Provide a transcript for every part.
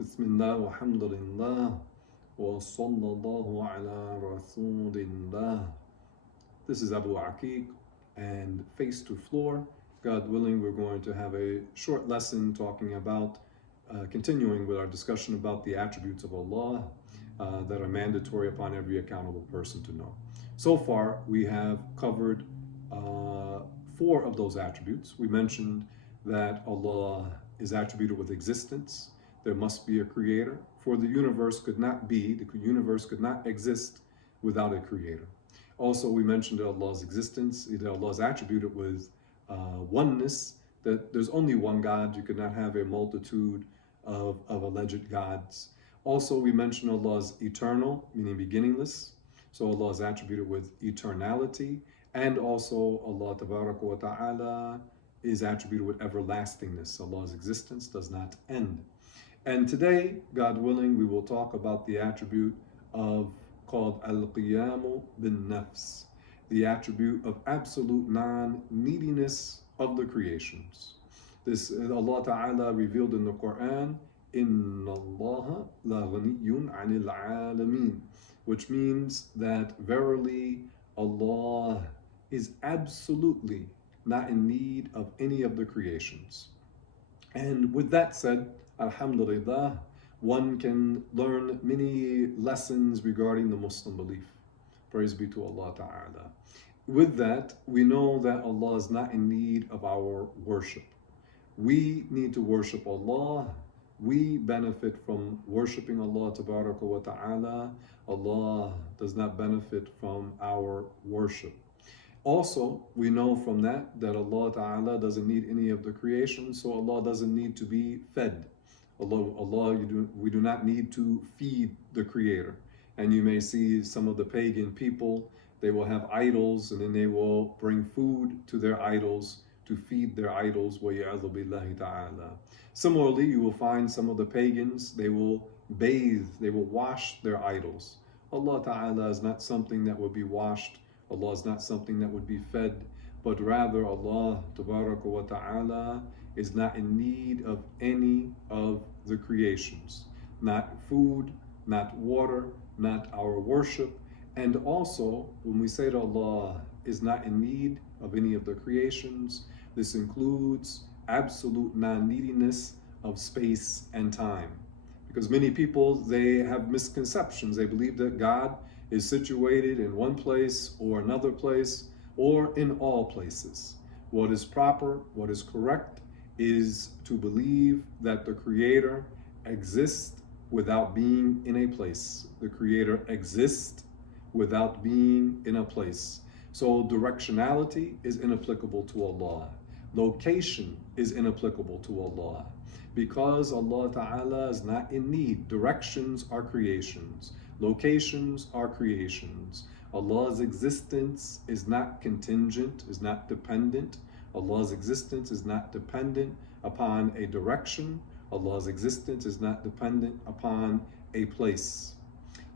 Bismillah walhamdulillah wa sallallahu ala rasulillah. This is Abu Aqiq, and face to floor. God willing, we're going to have a short lesson talking about, continuing with our discussion about the attributes of Allah that are mandatory upon every accountable person to know. So far, we have covered four of those attributes. We mentioned that Allah is attributed with existence. There must be a creator, for the universe could not exist without a creator. Also, we mentioned Allah's existence, that Allah is attributed with oneness, that there's only one God. You could not have a multitude of alleged gods. Also, we mentioned Allah is eternal, meaning beginningless. So Allah is attributed with eternality. And also Allah Tabaraka wa Ta'ala is attributed with everlastingness. Allah's existence does not end. And today, God willing, we will talk about the attribute of called Al-Qiyamu bin-Nafs, the attribute of absolute non-neediness of the creations. This Allah Ta'ala revealed in the Quran, Inna Allah la ghaniyyun 'anil 'alamin, which means that verily Allah is absolutely not in need of any of the creations. And with that said, Alhamdulillah, one can learn many lessons regarding the Muslim belief. Praise be to Allah Ta'ala. With that, we know that Allah is not in need of our worship. We need to worship Allah. We benefit from worshiping Allah Tabaraka wa Ta'ala. Allah does not benefit from our worship. Also, we know from that Allah Ta'ala doesn't need any of the creation, so Allah doesn't need to be fed. We do not need to feed the Creator. And you may see some of the pagan people, they will have idols and then they will bring food to their idols to feed their idols. وَيَعْذُ بِاللَّهِ تَعَالَى. Similarly, you will find some of the pagans, they will bathe, they will wash their idols. Allah Ta'ala is not something that would be washed. Allah is not something that would be fed, but rather Allah Tabaraka wa Ta'ala is not in need of any of the creations. Not food, not water, not our worship. And also, when we say that Allah is not in need of any of the creations, this includes absolute non-neediness of space and time. Because many people, they have misconceptions. They believe that God is situated in one place or another place or in all places. What is proper, what is correct, is to believe that the Creator exists without being in a place. The Creator exists without being in a place. So directionality is inapplicable to Allah. Location is inapplicable to Allah. Because Allah Ta'ala is not in need. Directions are creations. Locations are creations. Allah's existence is not contingent, is not dependent. Allah's existence is not dependent upon a direction. Allah's existence is not dependent upon a place.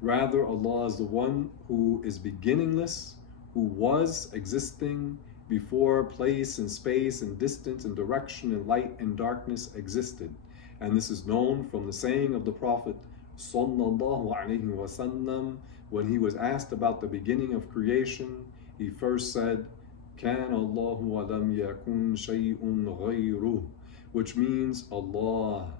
Rather, Allah is the one who is beginningless, who was existing before place and space and distance and direction and light and darkness existed. And this is known from the saying of the Prophet Sallallahu Alaihi Wasallam, when he was asked about the beginning of creation, he first said, كَانَ اللَّهُ وَلَمْ يَكُنْ شَيْءٌ غَيْرُهُ, which means Allah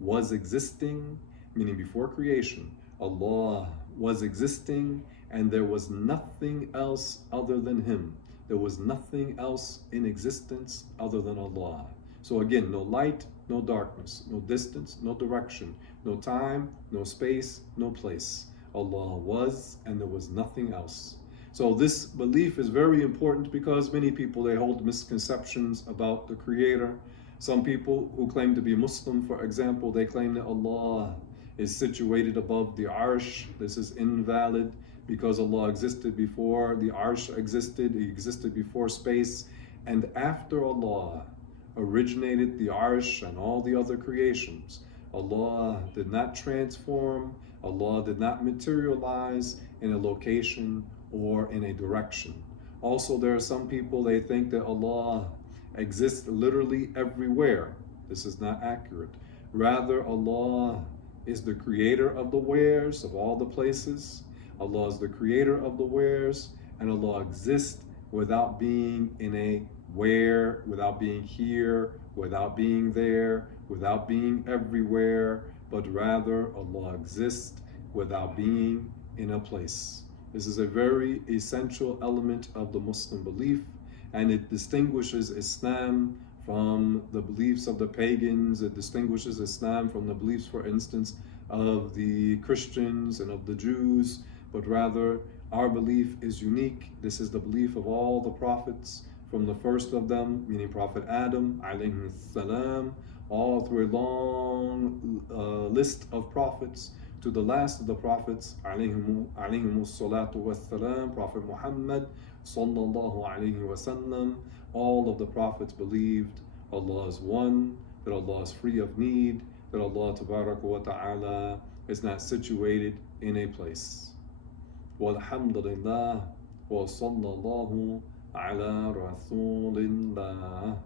was existing, meaning before creation, Allah was existing and there was nothing else other than Him. There was nothing else in existence other than Allah. So again, no light, no darkness, no distance, no direction, no time, no space, no place. Allah was and there was nothing else. So this belief is very important because many people, they hold misconceptions about the Creator. Some people who claim to be Muslim, for example, they claim that Allah is situated above the Arsh. This is invalid because Allah existed before the Arsh existed. He existed before space. And after Allah originated the Arsh and all the other creations, Allah did not transform, Allah did not materialize in a location or in a direction. Also, there are some people, they think that Allah exists literally everywhere. This is not accurate. Rather, Allah is the creator of the wheres of all the places. Allah is the creator of the wheres, and Allah exists without being in a where, without being here, without being there, without being everywhere, but rather Allah exists without being in a place. This is a very essential element of the Muslim belief, and it distinguishes Islam from the beliefs of the pagans. It distinguishes Islam from the beliefs, for instance, of the Christians and of the Jews, but rather our belief is unique. This is the belief of all the prophets, from the first of them, meaning Prophet Adam, alayhi salam, all through a long list of prophets, to the last of the prophets, alayhimu salatu wassalam, Prophet Muhammad, sallallahu alayhi wasallam. All of the prophets believed Allah is one, that Allah is free of need, that Allah tabaraka wa ta'ala is not situated in a place. Walhamdulillah wa sallallahu ala rasulillah.